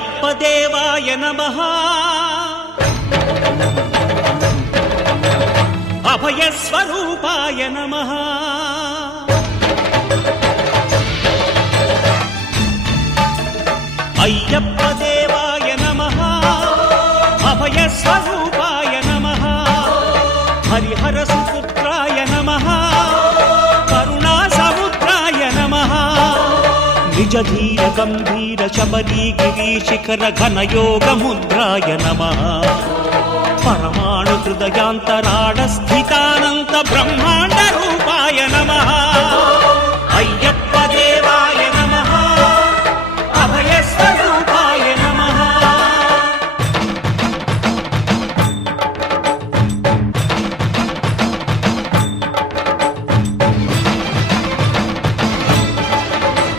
అయ్యప్ప దేవాయ నమః అభయ స్వరూపాయ నమః అయ్యప్ప దేవాయ నమః అభయ స్వరూపాయ నమః హరిహర సుపుత్రాయ నమః కరుణా సముద్రాయ నమః నిజ ధీర గంభీర శబరీ గిరి శిఖర ఘన యోగ ముద్రాయ నమః పరమాణు హృదయాంతరాళ స్థితానంత బ్రహ్మాండ రూపాయ నమః